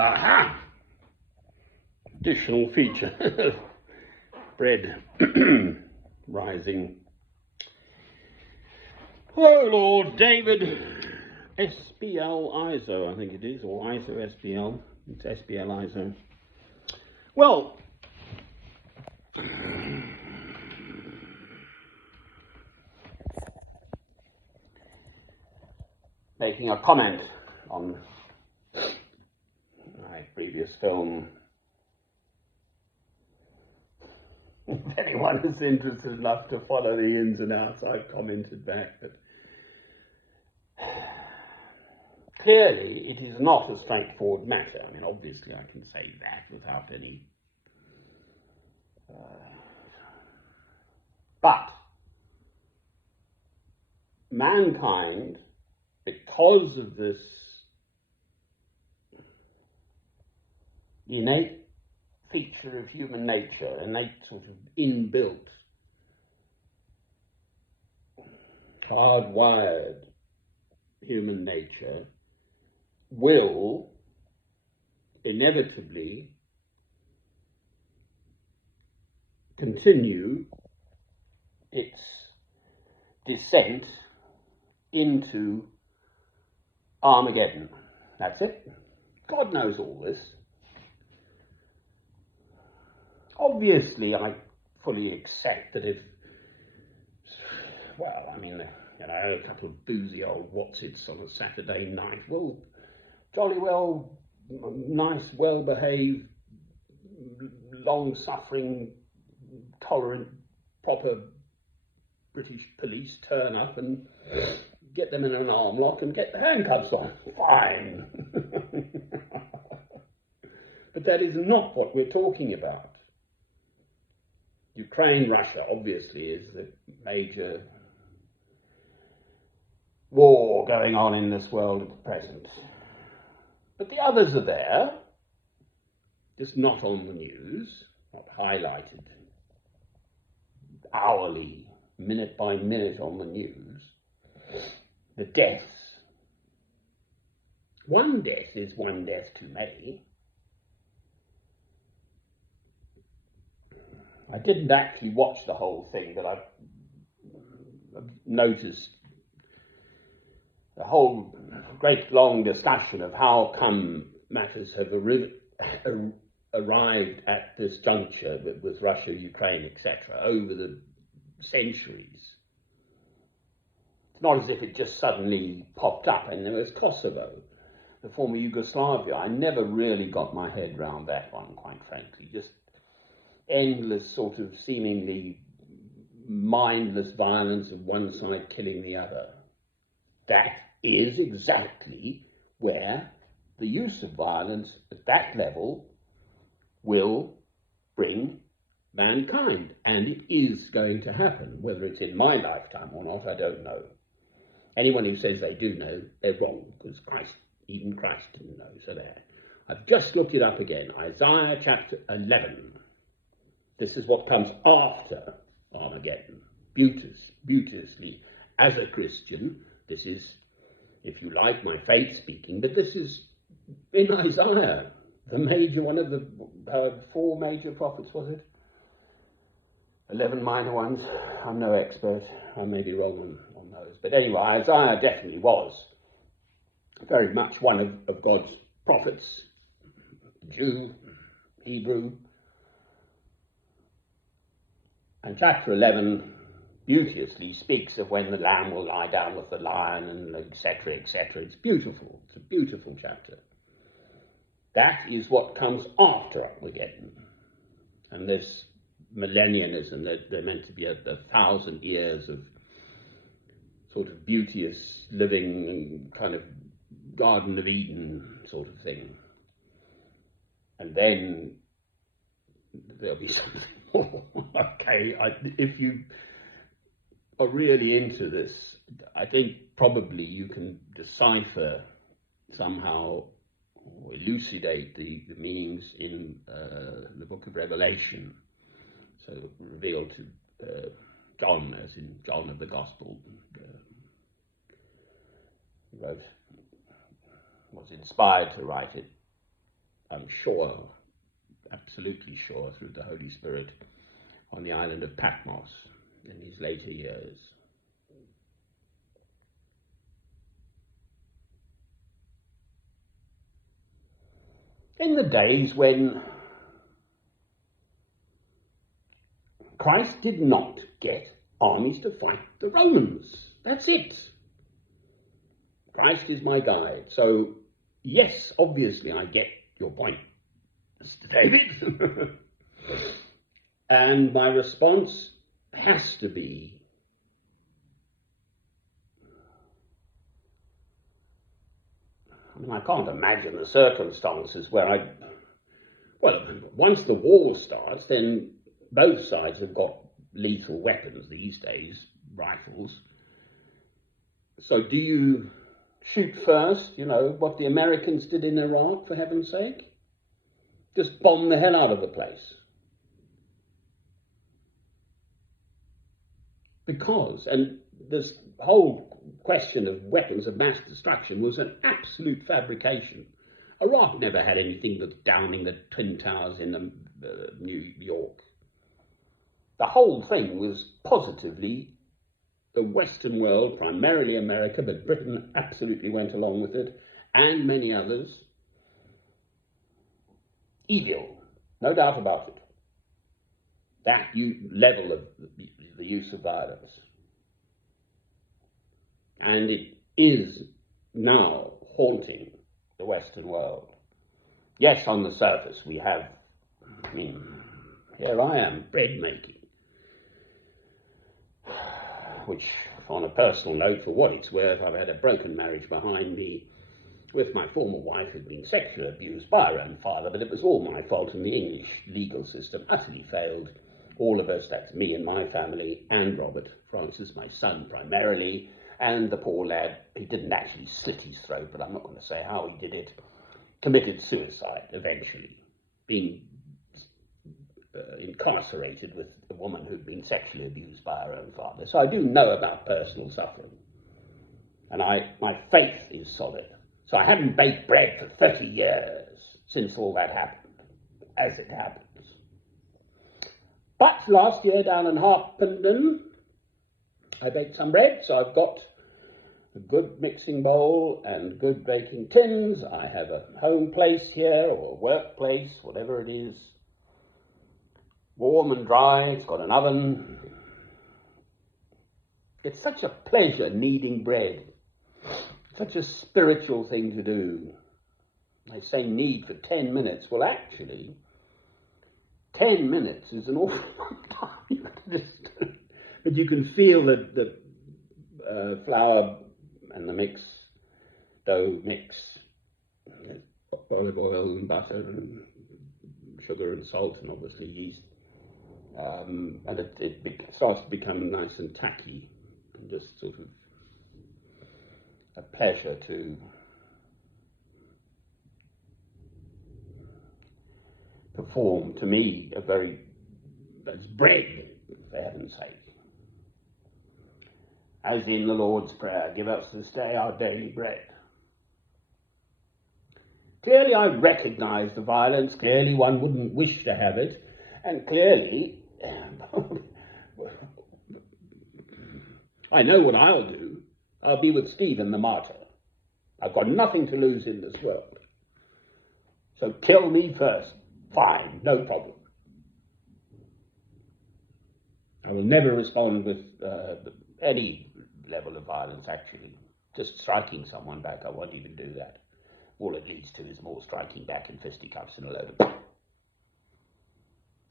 Aha! Additional feature. Bread rising. Oh Lord, David SBL ISO, I think it is, or ISO SBL. It's SBL ISO. Well, making a comment on my previous film. If anyone is interested enough to follow the ins and outs, I've commented back that clearly it is not a straightforward matter. I mean, obviously I can say that without any... but mankind, because of this innate feature of human nature, innate sort of inbuilt, hardwired human nature, will inevitably continue its descent into Armageddon. That's it. God knows all this. Obviously, I fully accept that if, well, I mean, you know, a couple of boozy old whatsits on a Saturday night, well, jolly well, nice, well-behaved, long-suffering, tolerant, proper British police turn up and get them in an arm lock and get the handcuffs on. Fine. But that is not what we're talking about. Ukraine-Russia, obviously, is the major war going on in this world at present. But the others are there, just not on the news, not highlighted hourly, minute by minute on the news. The deaths. One death is one death too many. I didn't actually watch the whole thing, but I've noticed a whole great long discussion of how come matters have arrived at this juncture with Russia, Ukraine, etc., over the centuries. It's not as if it just suddenly popped up. And there was Kosovo, the former Yugoslavia. I never really got my head around that one, quite frankly. Just endless sort of seemingly mindless violence of one side killing the other. That is exactly where the use of violence at that level will bring mankind. And it is going to happen. Whether it's in my lifetime or not, I don't know. Anyone who says they do know, they're wrong, because even Christ didn't know, so there. I've just looked it up again. Isaiah chapter 11. This is what comes after Armageddon. Beautifully. As a Christian, this is, if you like, my faith speaking, but this is in Isaiah, the major, one of the 4 major prophets, was it? 11 minor ones. I'm no expert. I may be wrong on those. But anyway, Isaiah definitely was very much one of God's prophets, Jew, Hebrew. And chapter 11 beauteously speaks of when the lamb will lie down with the lion and etc., etc. It's beautiful. It's a beautiful chapter. That is what comes after Armageddon. And this millennialism, they're meant to be 1,000 years of sort of beauteous living, kind of Garden of Eden sort of thing. And then there'll be something more. Okay, if you are really into this, I think probably you can decipher somehow or elucidate the meanings in the book of Revelation. So revealed to John, as in John of the Gospel, was inspired to write it. I'm sure, absolutely sure, through the Holy Spirit, on the island of Patmos in his later years. In the days when Christ did not get armies to fight the Romans. That's it. Christ is my guide. So, yes, obviously I get your point, Mr. David. And my response has to be, I can't imagine the circumstances where once the war starts, then both sides have got lethal weapons these days, rifles. So do you shoot first, what the Americans did in Iraq, for heaven's sake? Just bomb the hell out of the place. And this whole question of weapons of mass destruction was an absolute fabrication. Iraq never had anything that's downing the Twin Towers in New York. The whole thing was positively the Western world, primarily America, but Britain absolutely went along with it, and many others. Evil, no doubt about it. That level of the use of violence. And it is now haunting the Western world. Yes, on the surface we have, here I am, bread making. Which, on a personal note, for what it's worth, I've had a broken marriage behind me with my former wife who'd been sexually abused by her own father, but it was all my fault, and the English legal system utterly failed all of us. That's me and my family, and Robert Francis, my son, primarily, and the poor lad. He didn't actually slit his throat, but I'm not going to say how he did it. Committed suicide, eventually, being incarcerated with a woman who'd been sexually abused by her own father. So I do know about personal suffering. And my faith is solid. So I haven't baked bread for 30 years since all that happened, as it happens. But last year down in Harpenden, I baked some bread, so I've got a good mixing bowl and good baking tins. I have a home place here, or a workplace, whatever it is. Warm and dry, it's got an oven. It's such a pleasure kneading bread. Such a spiritual thing to do. They say knead for 10 minutes. Well, actually, 10 minutes is an awful long time. But you can feel the flour and the dough mix, olive oil and butter and sugar and salt and obviously yeast. And it starts to become nice and tacky, and just sort of a pleasure to perform. To me, that's bread, for heaven's sake. As in the Lord's Prayer, give us this day our daily bread. Clearly I recognise the violence, clearly one wouldn't wish to have it, and clearly I know what I'll do. I'll be with Stephen the martyr. I've got nothing to lose in this world. So kill me first. Fine, no problem. I will never respond with any level of violence, actually. Just striking someone back, I won't even do that. All it leads to is more striking back in fisticuffs and a load of...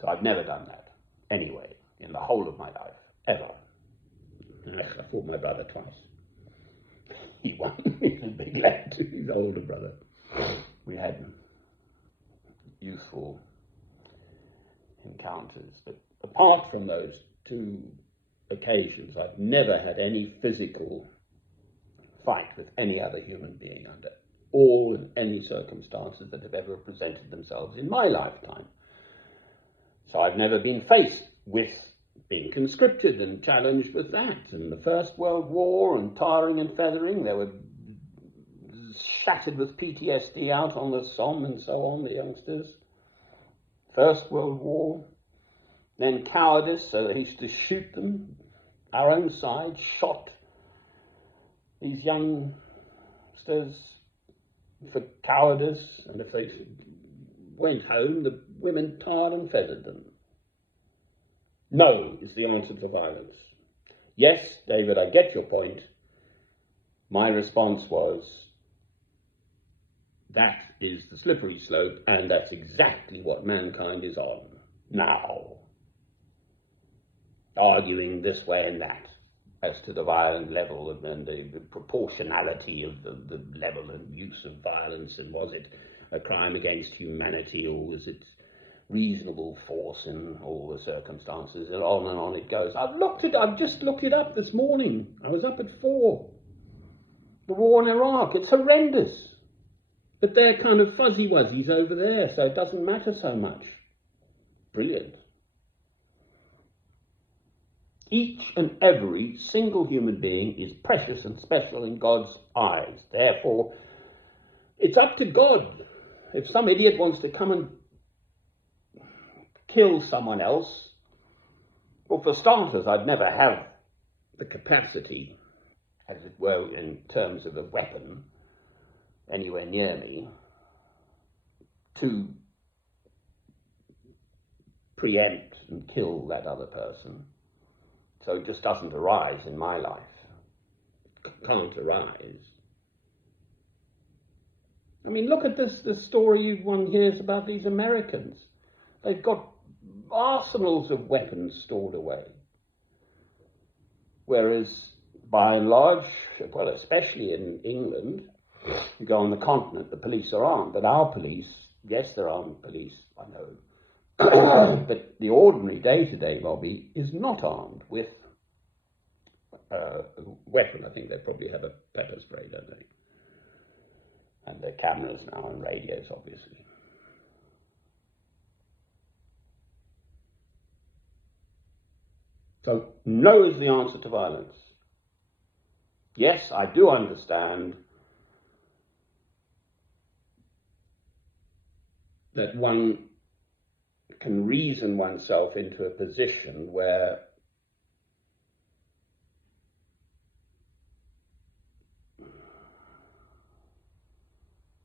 So I've never done that, anyway, in the whole of my life, ever. I fought my brother twice. He won. He's a big lad too, he's an older brother. We had youthful encounters, but apart from those two occasions, I've never had any physical fight with any other human being under all and any circumstances that have ever presented themselves in my lifetime. So I've never been faced with being conscripted and challenged with that. And the First World War and tarring and feathering, there were shattered with PTSD out on the Somme and so on, the youngsters. First World War, then cowardice, so they used to shoot them. Our own side shot these youngsters for cowardice, and if they went home, the women tarred and feathered them. No is the answer to violence. Yes, David, I get your point. My response was, that is the slippery slope, and that's exactly what mankind is on now. Arguing this way and that as to the violent level and the proportionality of the level and use of violence, and was it a crime against humanity, or was it reasonable force in all the circumstances, and on it goes. I've just looked it up this morning. I was up at 4. The war in Iraq, it's horrendous. But they're kind of fuzzy wuzzies over there, so it doesn't matter so much. Brilliant. Each and every single human being is precious and special in God's eyes. Therefore, it's up to God. If some idiot wants to come and kill someone else, well, for starters, I'd never have the capacity, as it were, in terms of a weapon anywhere near me, to preempt and kill that other person. So it just doesn't arise in my life. Can't arise. I mean, look at this story one hears about these Americans. They've got arsenals of weapons stored away. Whereas, by and large, well, especially in England, you go on the continent, the police are armed. But our police, yes, they're armed police, I know. But the ordinary day-to-day lobby is not armed with a weapon. I think they probably have a pepper spray, don't they? And their cameras now and radios, obviously. So, no is the answer to violence. Yes, I do understand that one can reason oneself into a position where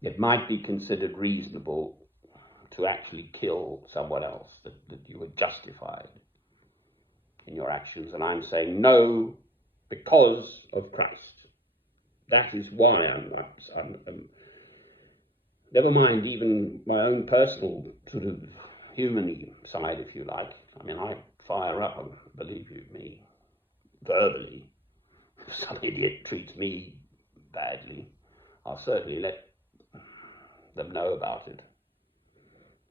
it might be considered reasonable to actually kill someone else, that you were justified in your actions. And I'm saying no, because of Christ. That is why I'm never mind even my own personal sort of human side, if you like. I mean, I fire up, believe you me, verbally. If some idiot treats me badly, I'll certainly let them know about it.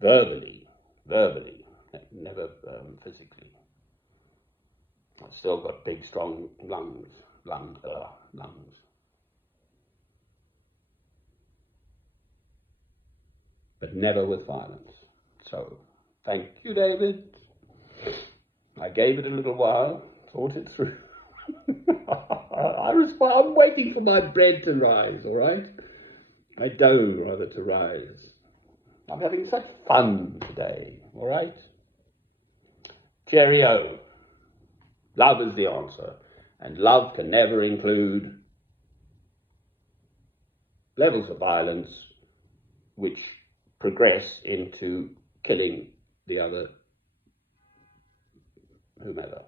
Verbally, never physically. I've still got big, strong lungs. But never with violence. So, thank you, David. I gave it a little while, thought it through. I'm waiting for my bread to rise, all right? My dough, rather, to rise. I'm having such fun today, all right? Cheerio. Love is the answer, and love can never include levels of violence which progress into killing the other whomever.